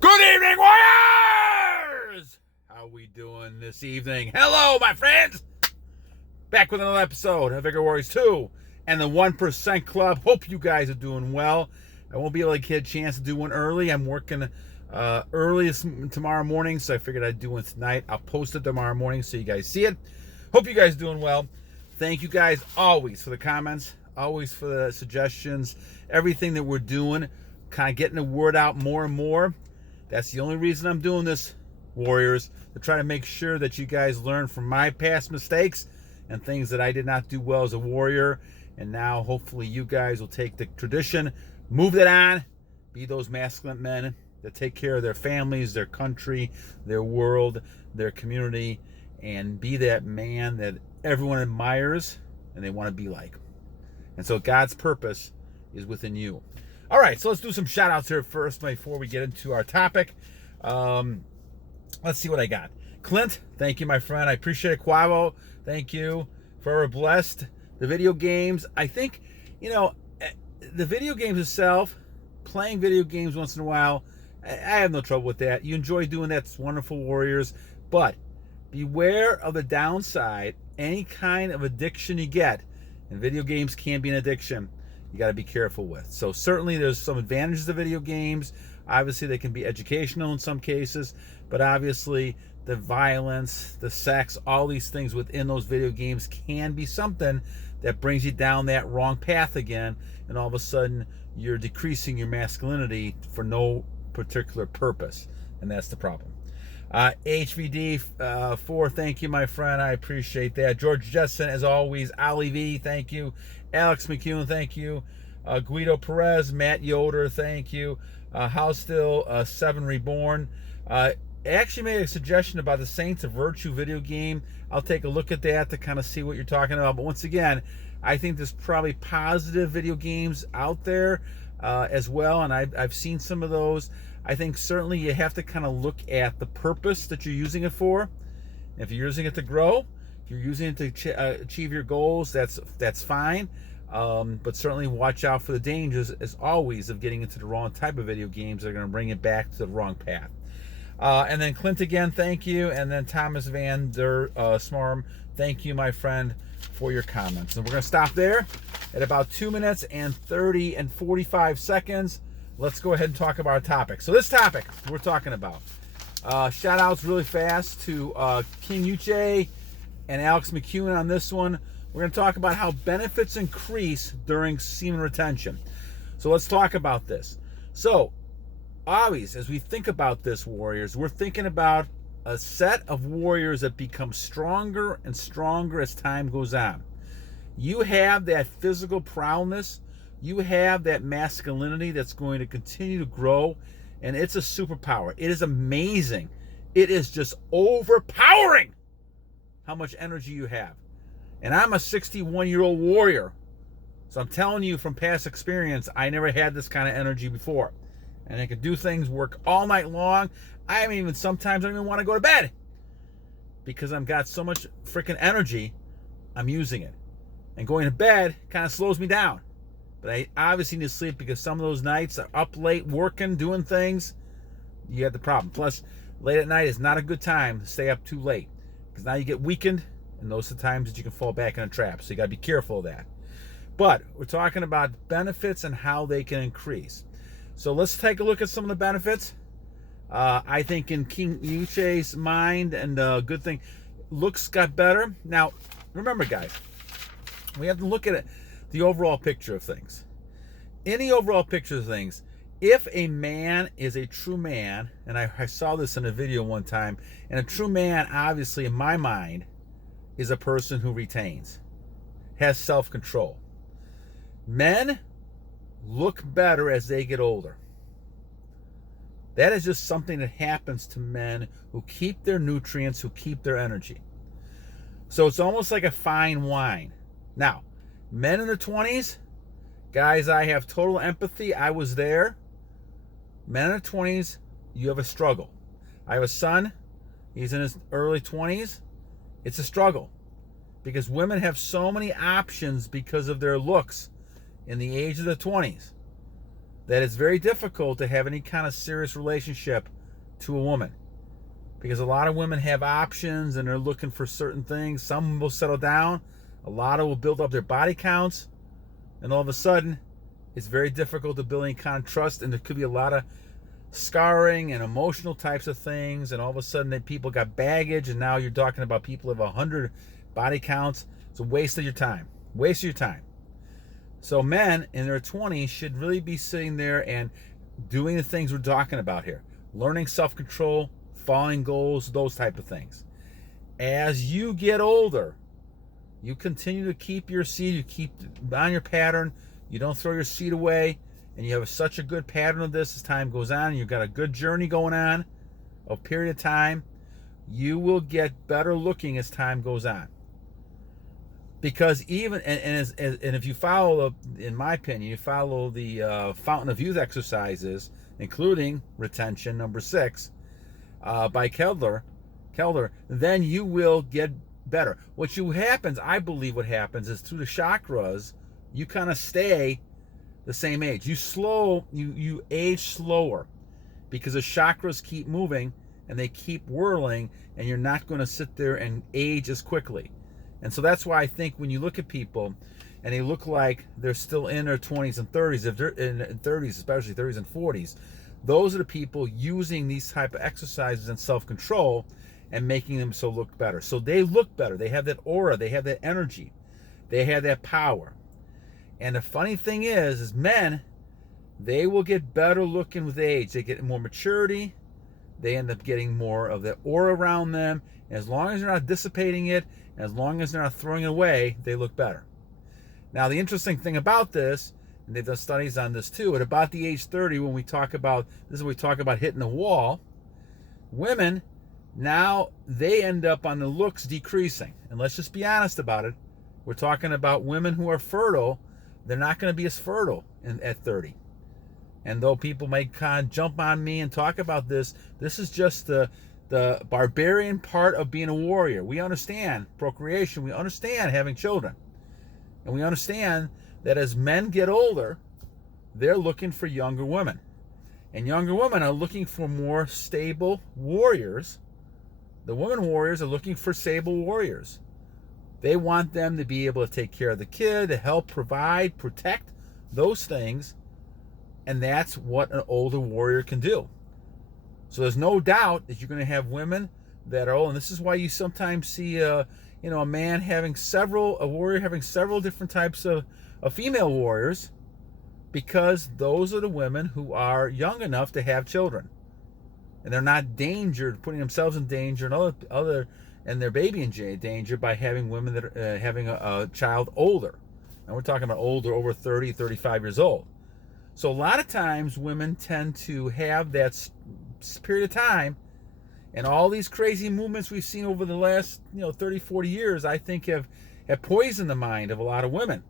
Good evening, Warriors! How we doing this evening? Hello, my friends! Back with another episode of Vigor Warriors 2 and the 1% Club. Hope you guys are doing well. I won't be able to get a chance to do one early. I'm working early tomorrow morning, so I figured I'd do one tonight. I'll post it tomorrow morning so you guys see it. Hope you guys are doing well. Thank you guys always for the comments, always for the suggestions, everything that we're doing, kind of getting the word out more and more. That's the only reason I'm doing this, Warriors, to try to make sure that you guys learn from my past mistakes and things that I did not do well as a warrior. And now, hopefully, you guys will take the tradition, move that on, be those masculine men that take care of their families, their country, their world, their community, and be that man that everyone admires and they want to be like. And so God's purpose is within you. All right, so let's do some shout-outs here first before we get into our topic. Let's see what I got. Clint, thank you, my friend. I appreciate it. Cvato, thank you. Forever blessed. The video games, I think, the video games itself, playing video games once in a while, I have no trouble with that. You enjoy doing that. It's wonderful, Warriors. But beware of the downside. Any kind of addiction you get, and video games can be an addiction, you got to be careful with. So certainly there's some advantages to video games. Obviously they can be educational in some cases, but obviously the violence, the sex, all these things within those video games can be something that brings you down that wrong path again, and all of a sudden you're decreasing your masculinity for no particular purpose, and that's the problem. HVD 4, thank you, my friend. I appreciate that. George Jetson, as always. Ollie V, thank you. Alex McCunn, thank you. Guido Perez, Matt Yoder, thank you. Haltestelle, 7 Reborned. Actually made a suggestion about the Saints of Virtue video game. I'll take a look at that to kind of see what you're talking about. But once again, I think there's probably positive video games out there as well, and I've seen some of those. I think certainly you have to kind of look at the purpose that you're using it for. If you're using it to grow, if you're using it to achieve your goals, that's fine. But certainly watch out for the dangers, as always, of getting into the wrong type of video games that are going to bring it back to the wrong path. And then Clint again, thank you. And then Thomas Van Der Smarm, thank you, my friend, for your comments. And we're going to stop there at about 2 minutes and 30 and 45 seconds. Let's go ahead and talk about our topic. So this topic we're talking about, shout outs really fast to King Uche and Alex McCunn on this one. We're going to talk about how benefits increase during semen retention. So let's talk about this. So always, as we think about this, Warriors, we're thinking about a set of warriors that become stronger and stronger as time goes on. You have that physical prowess. You have that masculinity that's going to continue to grow, and it's a superpower. It is amazing. It is just overpowering how much energy you have. And I'm a 61-year-old warrior, so I'm telling you from past experience, I never had this kind of energy before. And I can do things, work all night long. Sometimes I don't even want to go to bed because I've got so much freaking energy, I'm using it. And going to bed kind of slows me down. But I obviously need to sleep because some of those nights are up late working, doing things. You have the problem. Plus, late at night is not a good time to stay up too late because now you get weakened, and those are the times that you can fall back in a trap. So you got to be careful of that. But we're talking about benefits and how they can increase. So let's take a look at some of the benefits. I think in King Uche's mind, and good thing, looks got better. Now, remember, guys, we have to look at it. The overall picture of things. In the overall picture of things, if a man is a true man, and I saw this in a video one time, and a true man, obviously, in my mind, is a person who retains, has self-control. Men look better as they get older. That is just something that happens to men who keep their nutrients, who keep their energy. So it's almost like a fine wine. Now, men in their 20s, guys, I have total empathy. I was there. Men in their 20s, you have a struggle. I have a son. He's in his early 20s. It's a struggle because women have so many options because of their looks in the age of the 20s. that it's very difficult to have any kind of serious relationship to a woman. Because a lot of women have options and they're looking for certain things. Some will settle down. A lot will build up their body counts. And all of a sudden, it's very difficult to build any kind of trust. And there could be a lot of scarring and emotional types of things. And all of a sudden, people got baggage. And now you're talking about people of 100 body counts. It's a waste of your time. Waste of your time. So men in their 20s should really be sitting there and doing the things we're talking about here. Learning self-control, following goals, those type of things. As you get older, you continue to keep your seed, you keep on your pattern, you don't throw your seed away, and you have such a good pattern of this as time goes on, and you've got a good journey going on, a period of time, you will get better looking as time goes on. Because even, and if you follow, in my opinion, you follow the Fountain of Youth exercises, including retention number 6, by Kelder, then you will get better. I believe what happens is through the chakras, you kind of stay the same age. You age slower because the chakras keep moving and they keep whirling, and you're not going to sit there and age as quickly. And so that's why I think when you look at people and they look like they're still in their 20s and 30s, if they're in 30s, especially 30s and 40s, those are the people using these type of exercises and self-control and making them so look better. So they look better. They have that aura. They have that energy. They have that power. And the funny thing is men, they will get better looking with age. They get more maturity. They end up getting more of the aura around them. And as long as they're not dissipating it, and as long as they're not throwing it away, they look better. Now, the interesting thing about this, and they've done studies on this too, at about the age 30, when we talk about, this is when we talk about hitting the wall, women, now they end up on the looks decreasing. And let's just be honest about it. We're talking about women who are fertile. They're not going to be as fertile at 30. And though people may kind of jump on me and talk about this, this is just the barbarian part of being a warrior. We understand procreation. We understand having children. And we understand that as men get older, they're looking for younger women. And younger women are looking for more stable warriors. The women warriors are looking for stable warriors. They want them to be able to take care of the kid, to help provide, protect those things. And that's what an older warrior can do. So there's no doubt that you're going to have women that are old. And this is why you sometimes see a man having a warrior having several different types of female warriors, because those are the women who are young enough to have children. And they're not putting themselves in danger and their baby in danger by having women that are having a child older. And we're talking about older, over 30, 35 years old. So a lot of times women tend to have that period of time, and all these crazy movements we've seen over the last 30, 40 years, I think have poisoned the mind of a lot of women,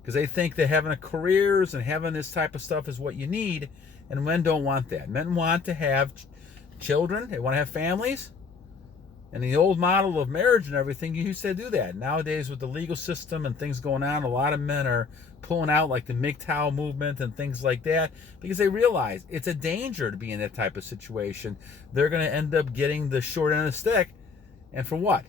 because they think that having careers and having this type of stuff is what you need, and men don't want that. Men want to have children. They want to have families. And the old model of marriage and everything, you used to do that. Nowadays, with the legal system and things going on, a lot of men are pulling out, like the MGTOW movement and things like that, because they realize it's a danger to be in that type of situation. They're going to end up getting the short end of the stick, and for what?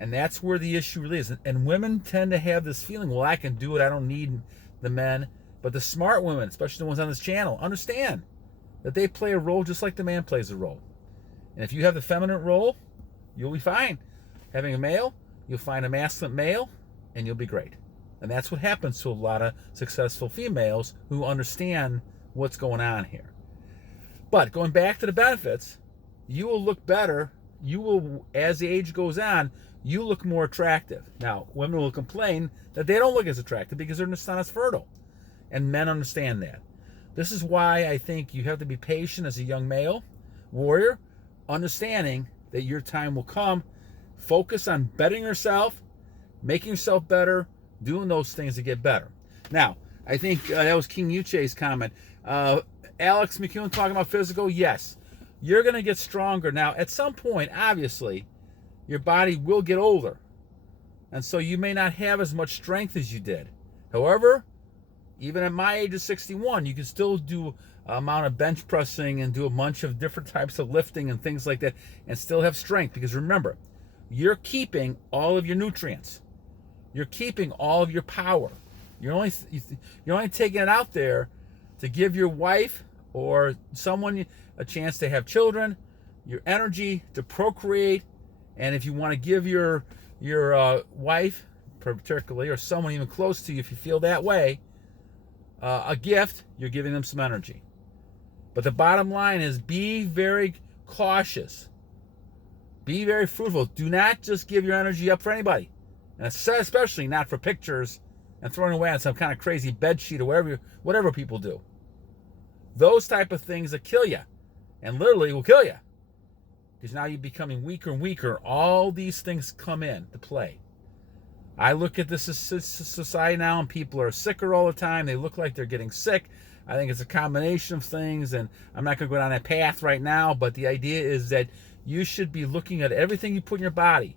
And that's where the issue really is. And women tend to have this feeling, well, I can do it, I don't need the men. But the smart women, especially the ones on this channel, understand that they play a role just like the man plays a role. And if you have the feminine role, you'll be fine. Having a male, you'll find a masculine male, and you'll be great. And that's what happens to a lot of successful females who understand what's going on here. But going back to the benefits, you will look better. You will, as the age goes on, you look more attractive. Now, women will complain that they don't look as attractive because they're just not as fertile. And men understand that. This is why I think you have to be patient as a young male warrior, understanding that your time will come. Focus on bettering yourself, making yourself better, doing those things to get better. Now, I think that was King Uche's comment. Alex McCunn talking about physical. Yes, you're going to get stronger. Now, at some point, obviously, your body will get older. And so you may not have as much strength as you did. However, Even at my age of 61, you can still do an amount of bench pressing and do a bunch of different types of lifting and things like that and still have strength. Because remember, you're keeping all of your nutrients. You're keeping all of your power. You're only taking it out there to give your wife or someone a chance to have children, your energy to procreate, and if you want to give your wife, particularly, or someone even close to you, if you feel that way, a gift, you're giving them some energy. But the bottom line is be very cautious. Be very fruitful. Do not just give your energy up for anybody, and especially not for pictures and throwing away on some kind of crazy bed sheet or whatever people do. Those type of things that kill you, and literally will kill you, because now you're becoming weaker and weaker. All these things come in to play. I look at this society now, and people are sicker all the time. They look like they're getting sick. I think it's a combination of things, and I'm not going to go down that path right now, but the idea is that you should be looking at everything you put in your body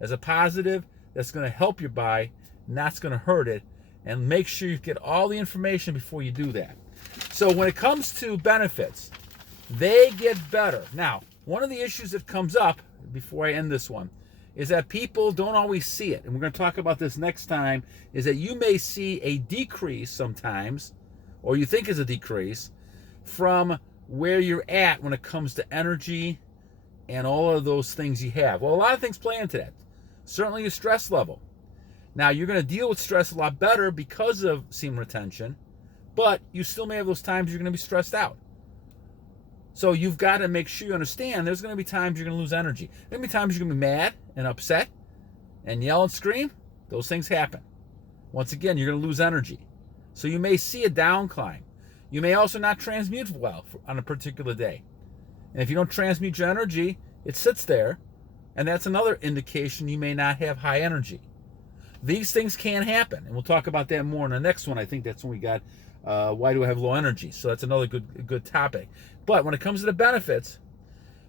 as a positive that's going to help your body, not that's going to hurt it, and make sure you get all the information before you do that. So when it comes to benefits, they get better. Now, one of the issues that comes up, before I end this one, is that people don't always see it. And we're going to talk about this next time, is that you may see a decrease sometimes, or you think is a decrease, from where you're at when it comes to energy and all of those things you have. Well, a lot of things play into that. Certainly your stress level. Now, you're going to deal with stress a lot better because of semen retention, but you still may have those times you're going to be stressed out. So you've got to make sure you understand there's going to be times you're going to lose energy. There's going to be times you're going to be mad and upset and yell and scream. Those things happen. Once again, you're going to lose energy. So you may see a downcline. You may also not transmute well on a particular day. And if you don't transmute your energy, it sits there, and that's another indication you may not have high energy. These things can happen, and we'll talk about that more in the next one. I think that's when we got why do I have low energy? So that's another good topic. But when it comes to the benefits,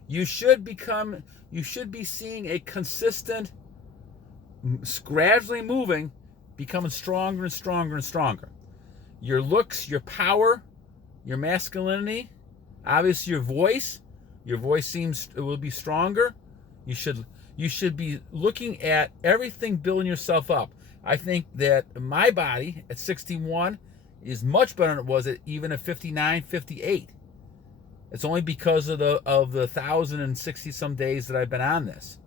you should be seeing a consistent, gradually moving, becoming stronger and stronger and stronger. Your looks, your power, your masculinity, obviously your voice will be stronger. You should be looking at everything building yourself up. I think that my body at 61 is much better than it was even at 59, 58. It's only because of the 1,060 some days that I've been on this.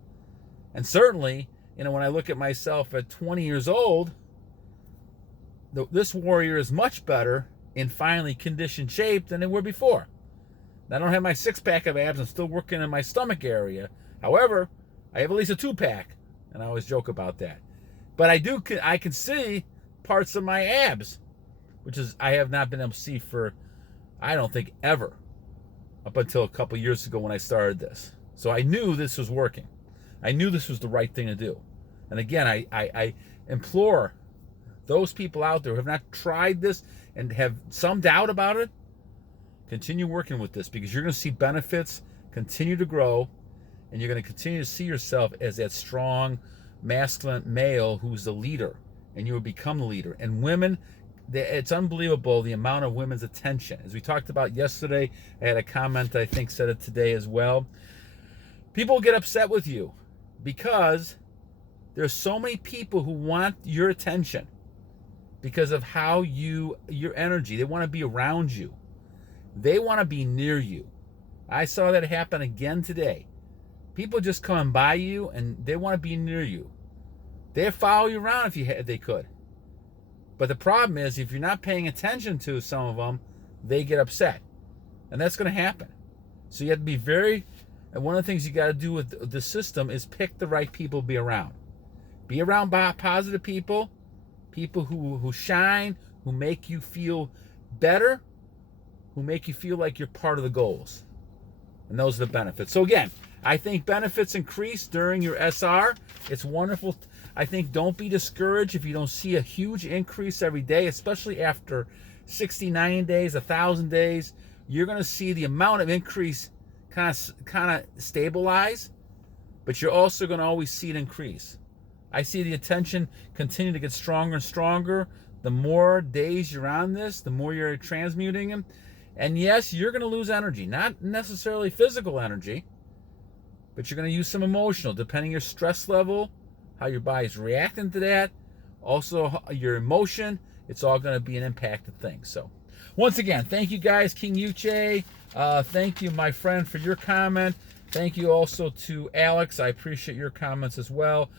And certainly, when I look at myself at 20 years old, this warrior is much better in finely conditioned shape than they were before. Now, I don't have my 6-pack of abs. I'm still working in my stomach area. However, I have at least a 2-pack, and I always joke about that. But I can see parts of my abs, which is I have not been able to see for, I don't think, ever, up until a couple years ago when I started this. So I knew this was working. I knew this was the right thing to do. And again, I implore those people out there who have not tried this and have some doubt about it, continue working with this, because you're going to see benefits continue to grow, and you're going to continue to see yourself as that strong, masculine male who's the leader, and you will become the leader. And women, it's unbelievable the amount of women's attention. As we talked about yesterday, I had a comment, I think said it today as well. People get upset with you because there's so many people who want your attention because of how your energy. They want to be around you. They want to be near you. I saw that happen again today. People just come by you and they want to be near you. They'd follow you around if they could. But the problem is, if you're not paying attention to some of them, they get upset. And that's going to happen. So you have to be and one of the things you got to do with the system is pick the right people to be around. Be around positive people, people who shine, who make you feel better, who make you feel like you're part of the goals. And those are the benefits. So again, I think benefits increase during your SR. It's wonderful. I think don't be discouraged if you don't see a huge increase every day, especially after 69 days, 1,000 days. You're going to see the amount of increase kind of stabilize, but you're also going to always see it increase. I see the attention continue to get stronger and stronger the more days you're on this, the more you're transmuting them. And yes, you're going to lose energy, not necessarily physical energy, but you're going to use some emotional, depending your stress level, how your body's reacting to that, also your emotion. It's all going to be an impacted thing. So once again, thank you guys, King Uche. Thank you, my friend, for your comment. Thank you also to Alex. I appreciate your comments as well.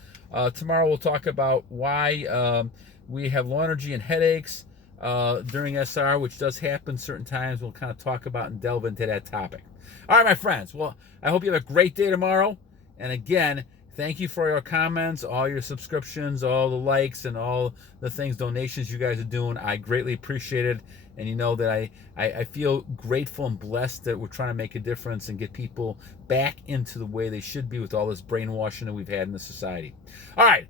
Tomorrow we'll talk about why we have low energy and headaches during SR, which does happen certain times. We'll kind of talk about and delve into that topic. All right, my friends. Well, I hope you have a great day tomorrow. And again, thank you for your comments, all your subscriptions, all the likes, and all the things, donations you guys are doing. I greatly appreciate it. And you know that I feel grateful and blessed that we're trying to make a difference and get people back into the way they should be with all this brainwashing that we've had in the society. All right.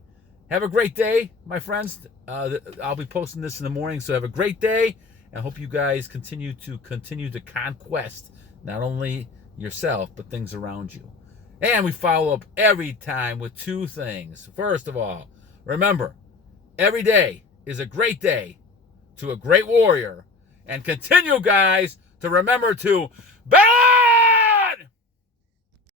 Have a great day, my friends. I'll be posting this in the morning, so have a great day. And I hope you guys continue to conquest not only yourself, but things around you. And we follow up every time with two things. First of all, remember, every day is a great day to a great warrior. And continue, guys, to remember to battle!